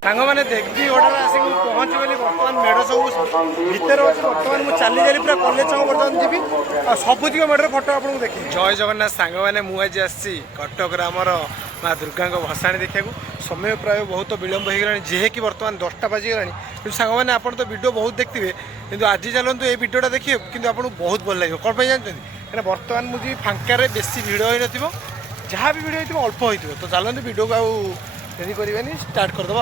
सांग मैंने देखी ऑर्डर आस पहुँची गली बर्तमान मेढ़ सब भितर अच्छे बर्तमान मुझे चली जाली पूरा कॉलेज छक बर्तमान जी सबुतिक मेढ़ फटो आपको देखी जय जगन्नाथ सांग मैंने मुझे आसी कटक आमर माँ दुर्गा भसाणी देखा समय प्राय बहुत विलम्ब हो गला जेहेकि बर्तमान 10टा बाजिगला कि सांग मैंने आप तो वीडियो बहुत देखते कि आज चलते ये वीडियोटा देखिए कि आपको बहुत भल लगे कौन जानते कहीं बर्तमान मुझे फांकार बेसी भिड़ हो जहाँ भी भिड़ हो अल्प हो तो चलते वीडियो को आदि करवानी स्टार्ट करदे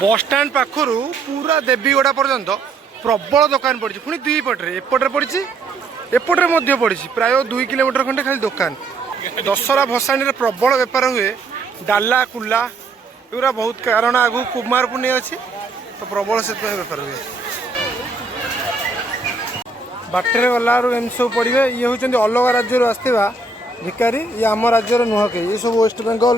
बस स्टाण पाखर पूरा देवीगड़ा पर्यंत प्रबल दुकान पड़ी पुणी दुई पटे एपटे पड़ी एपटे पड़ी प्राय 2 किलोमीटर खंडे खाली दुकान दशहरा भसाणी प्रबल बेपार हुए डाला कुला एगुरा बहुत कारण आगु कुमार पुण्य अच्छी तो प्रबल से बेपार हुए बाटर गला एम सब पड़े ये हूँ अलग राज्य आसवा भिकारी ये आम राज्यर नुह के ये सब वेस्ट बेंगल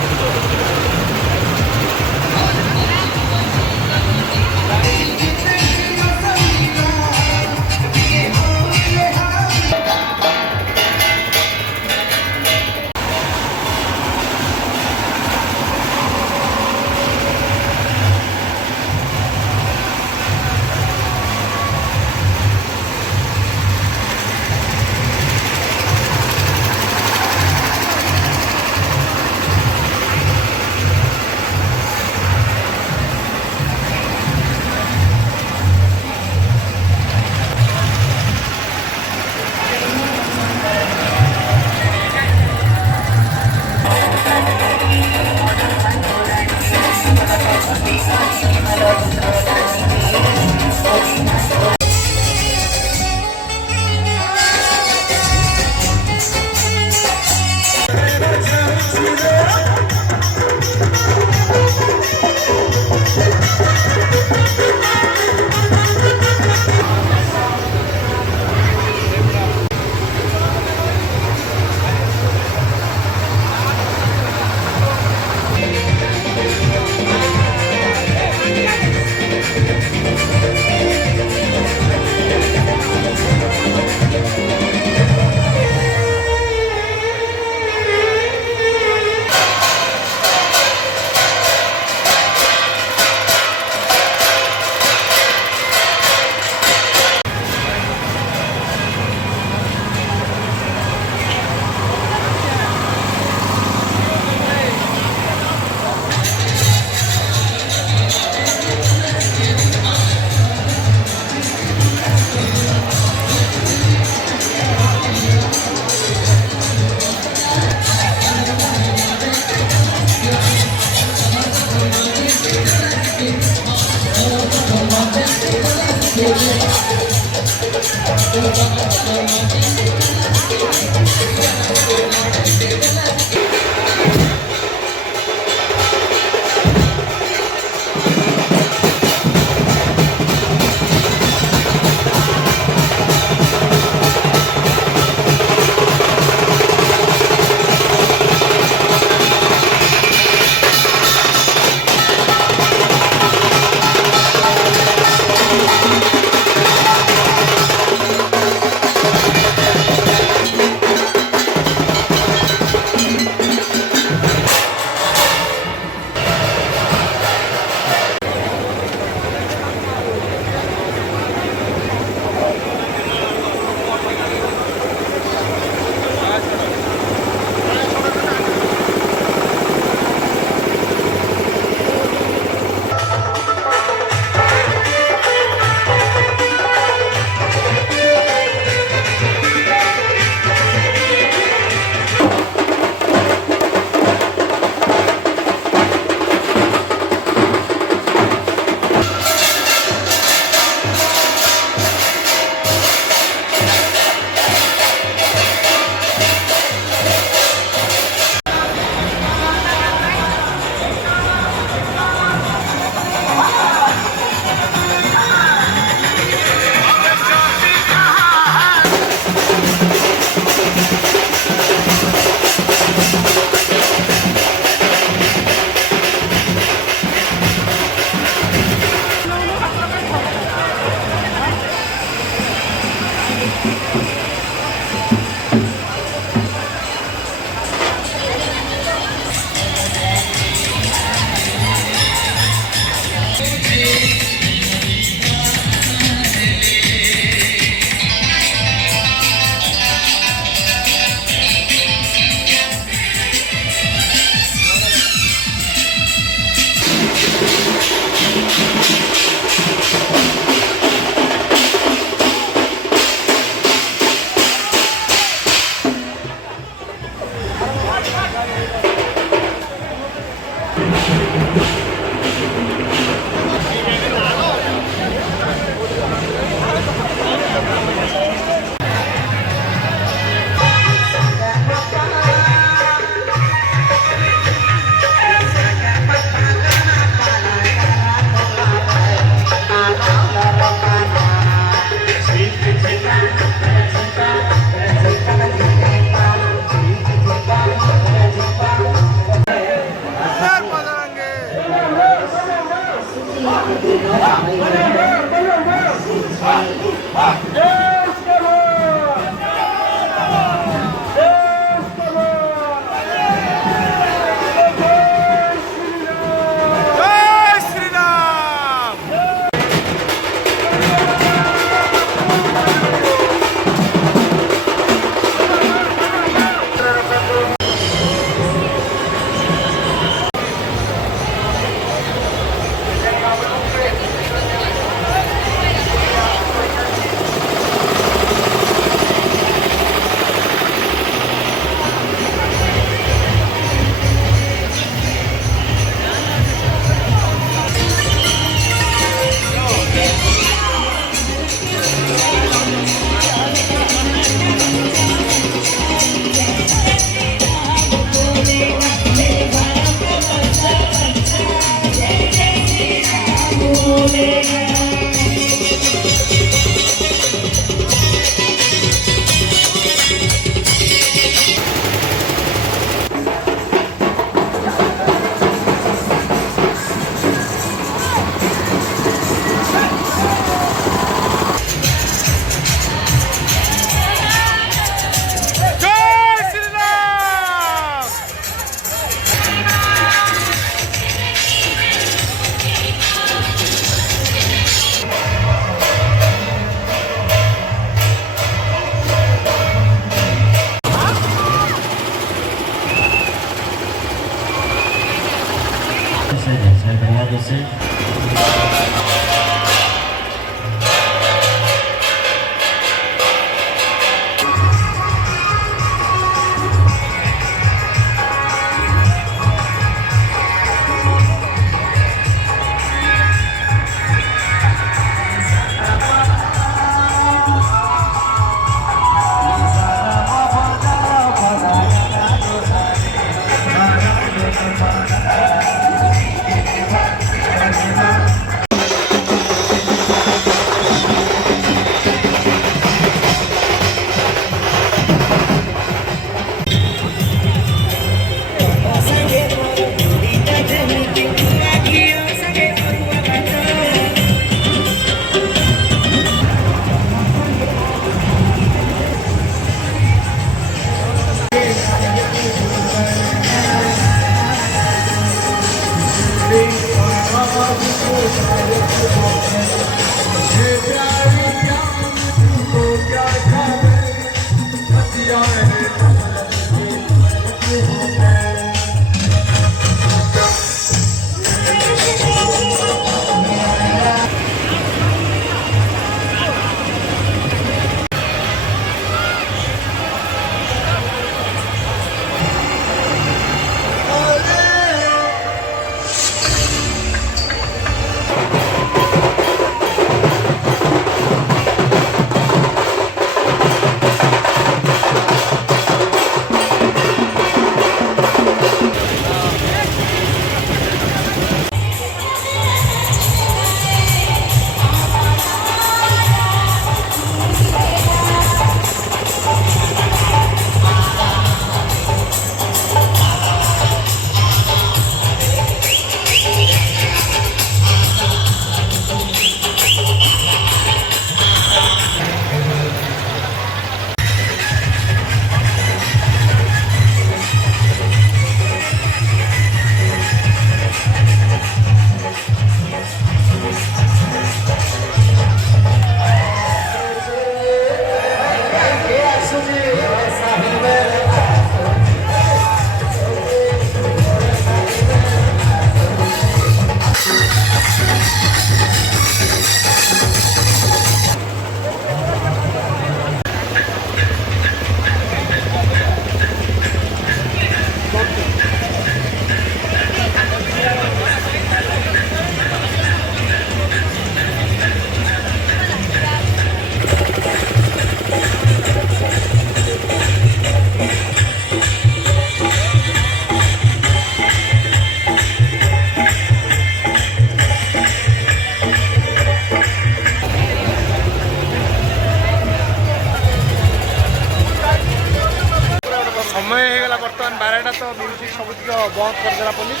तो म्यूजिक सबुत बंद करदेला पुलिस।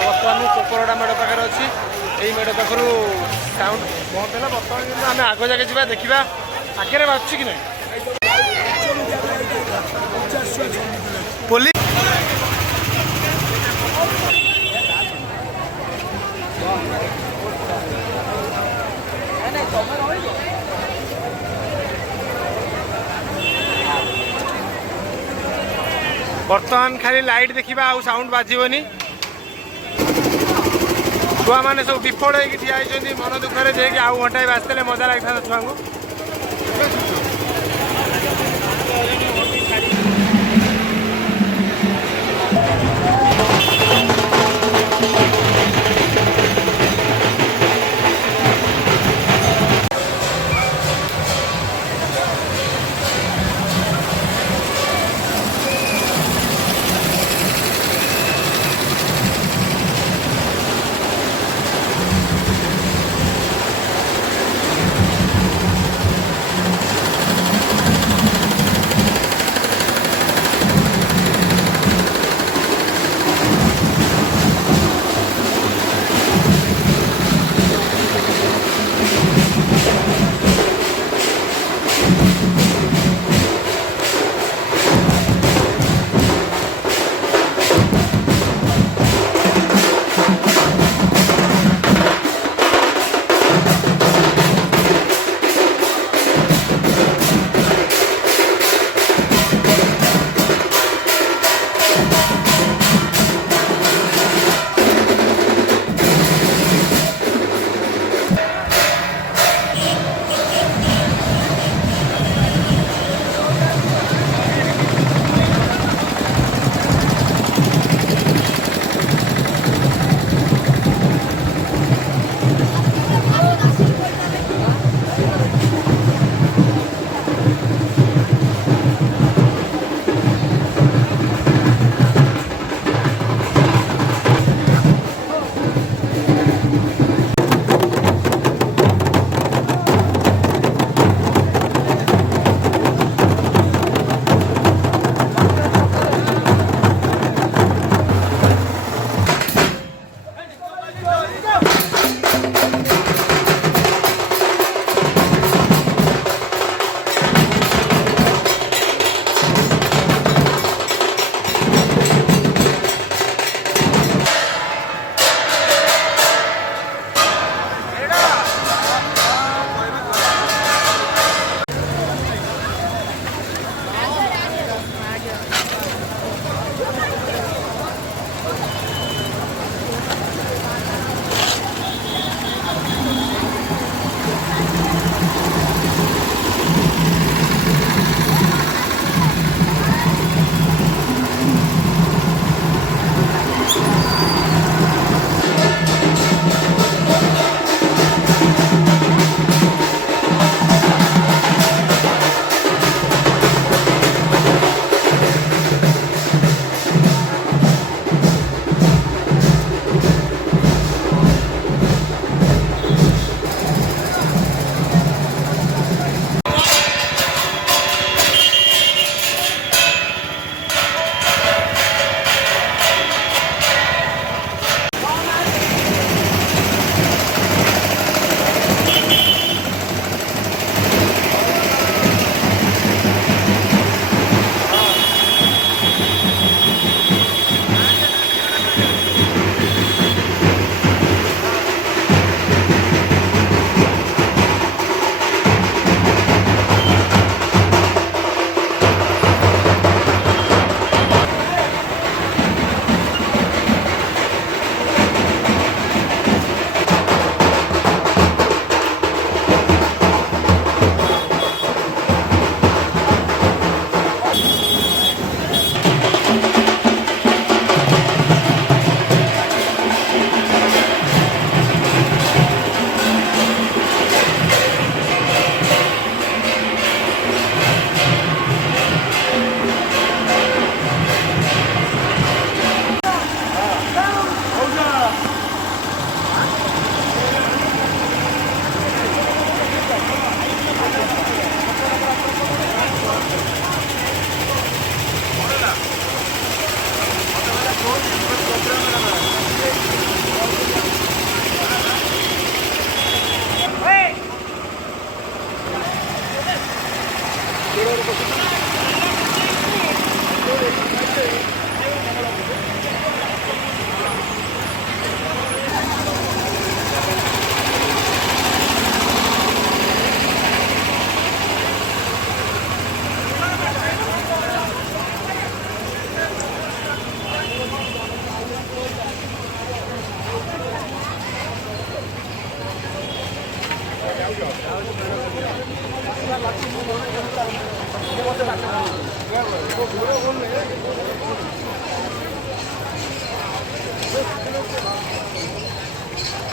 बर्तमान कोपरडा मेड़ पाखे अच्छी यही मेड़ पाखर साउंड बंद है। बर्तमान आम आग जाके जा देखा आगे बाजू कि ना पुलिस बर्तमान खाली लाइट देखा आउ साउंड बाजबनी। छुआ मैंने सब विफल होगी ठिया मन दुखरे जे आउ घंटाए बाजते मजा लगी था छुआ को।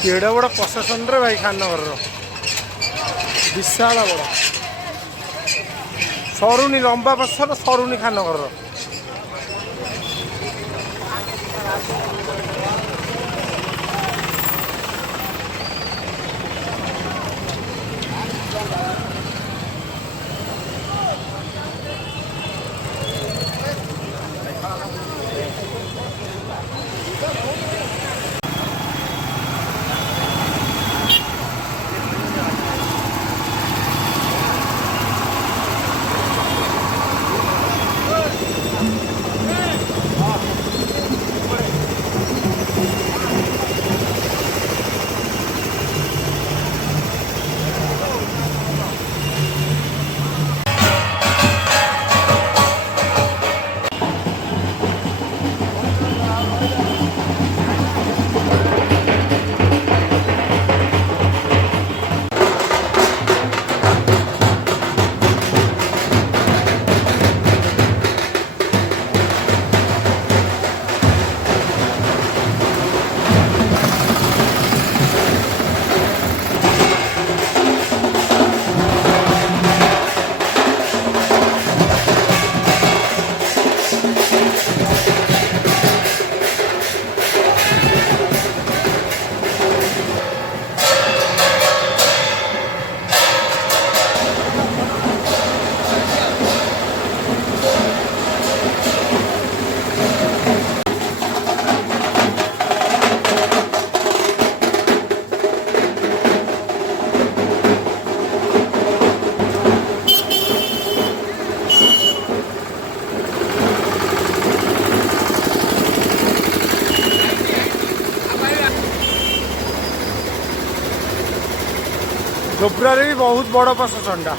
केड़ा बड़ा प्रशासन रे भाई खाननगर विशाल बड़ा सरुनी लंबा प्रशासन सरुनी खाननगर जोब्रारे भी बहुत बड़ प्रशासन टा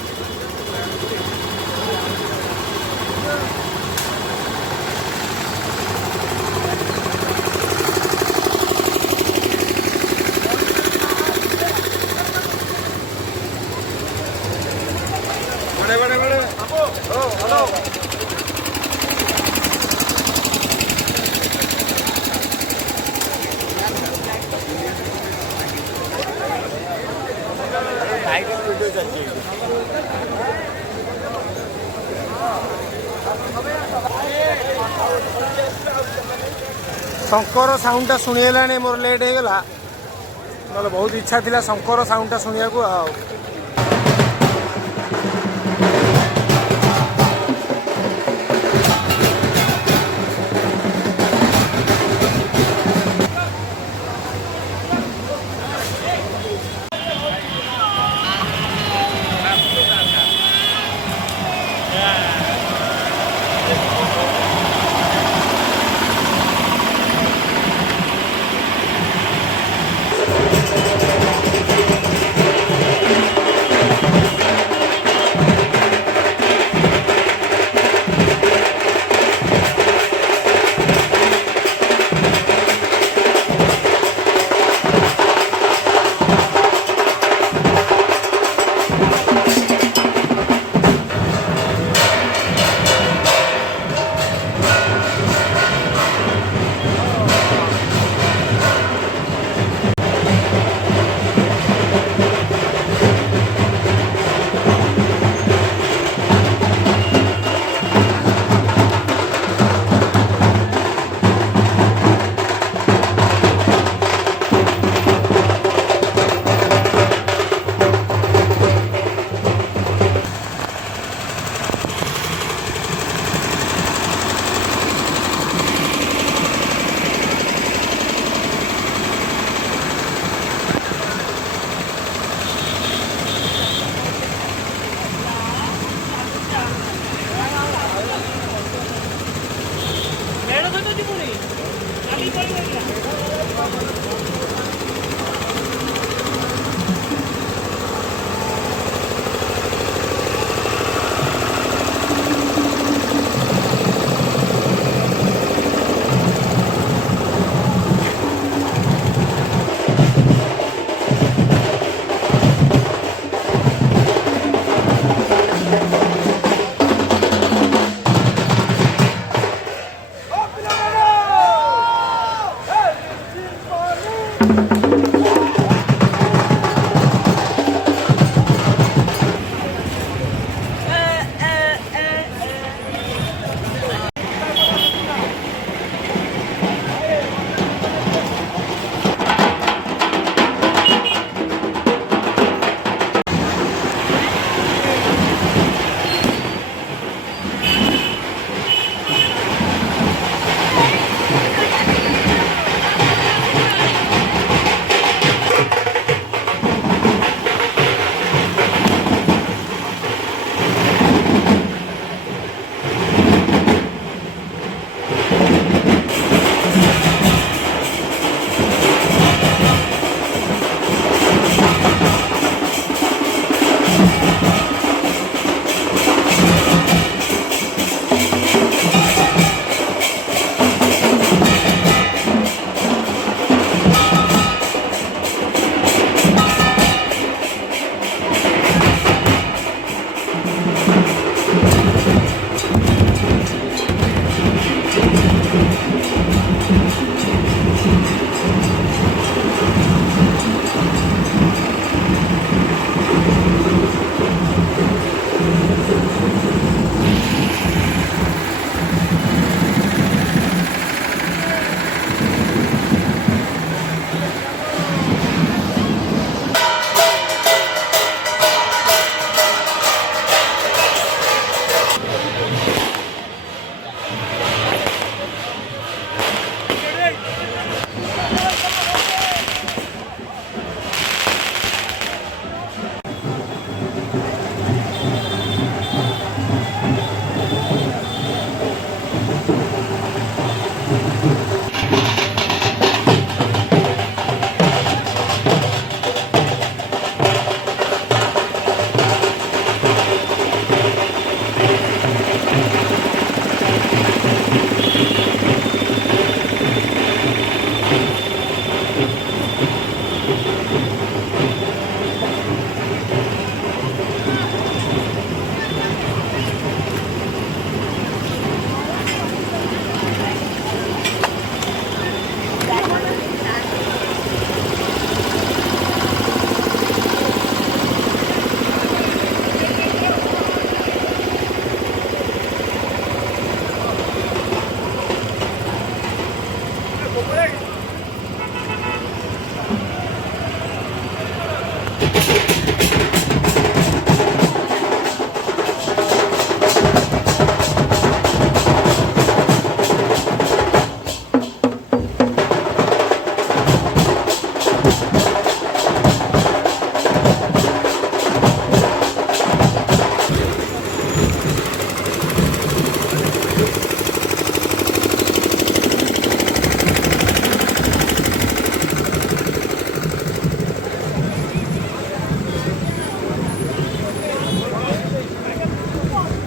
शंकर साउंडटा शुणीगला मोर लेट हो गला मतलब बहुत इच्छा थी शंकर साउंडटा शुणा को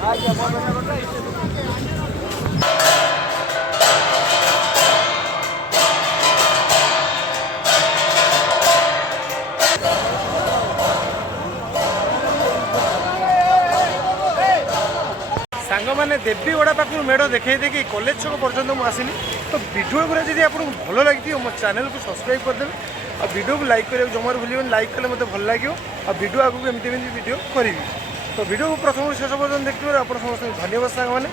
सांगने देवीगड़ा पाखु मेढ़ देखे देखी कॉलेज छक पर्यटन मुझे आसनी तो वीडियो गुरा जब आपको भल लगी मो चैनल को सब्सक्राइब करदे और वीडियो को लाइक करें जमार भूल लाइक कले मतलब भल लगे और वीडियो आगे एमती वीडियो करी तो वीडियो को प्रथम शेष पर्यटन देखिए आप समस्त धन्यवाद सांग मैंने।